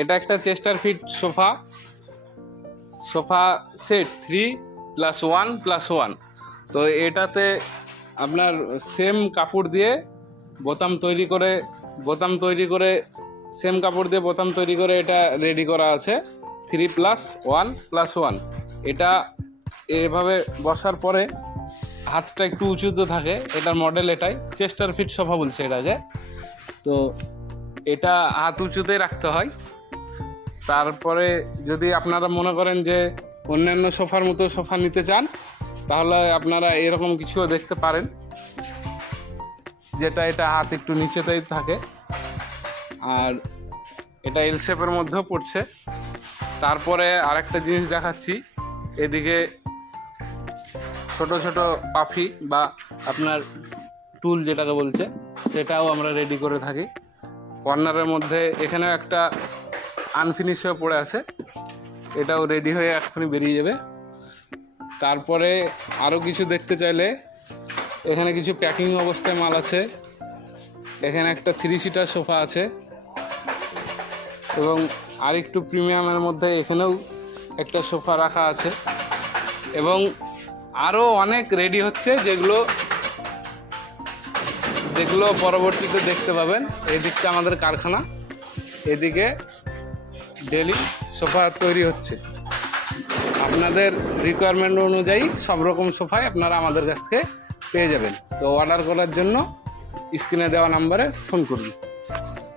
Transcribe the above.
এটা একটা Chester fit sofa set 3+1+1। তো এটাতে আপনার সেম কাপড় দিয়ে বোতাম তৈরি করে সেম কাপড় দিয়ে বোতাম তৈরি করে এটা রেডি করা আছে 3+1+1। এটা এভাবে বসার পরে হাতটা একটু উঁচুতে থাকে, এটার মডেল এটাই, চেস্টার ফিট সোফা বলছে এটাকে। তো এটা হাত উঁচুতেই রাখতে হয়। তারপরে যদি আপনারা মনে করেন যে অন্যান্য সোফার মতো সোফা নিতে চান, তাহলে আপনারা এরকম কিছুও দেখতে পারেন, যেটা এটা হাত একটু নিচেতেই থাকে, আর এটা এল শেপের মধ্যেও পড়ছে। তারপরে আরেকটা জিনিস দেখাচ্ছি, এদিকে ছোট ছোট পাখি বা আপনার টুল যেটাকে বলছে, সেটাও আমরা রেডি করে থাকি। কর্নারের মধ্যে এখানেও একটা আনফিনিশ হয়ে পড়ে আছে, এটাও রেডি হয়ে এক্ষুনি বেরিয়ে যাবে। তারপরে আরও কিছু দেখতে চাইলে এখানে কিছু প্যাকিং অবস্থায় মাল আছে। এখানে একটা 3 সিটার সোফা আছে, এবং আরেকটু প্রিমিয়ামের মধ্যে এখানেও একটা সোফা রাখা আছে, এবং আরও অনেক রেডি হচ্ছে, যেগুলো পরবর্তীতে দেখতে পাবেন। এদিকটা আমাদের কারখানা, এদিকে ডেলি সোফা তৈরি হচ্ছে। আপনাদের রিকোয়ারমেন্ট অনুযায়ী সব রকম সোফাই আপনারা আমাদের কাছ থেকে পেয়ে যাবেন। তো অর্ডার করার জন্য স্ক্রিনে দেওয়া নাম্বারে ফোন করুন।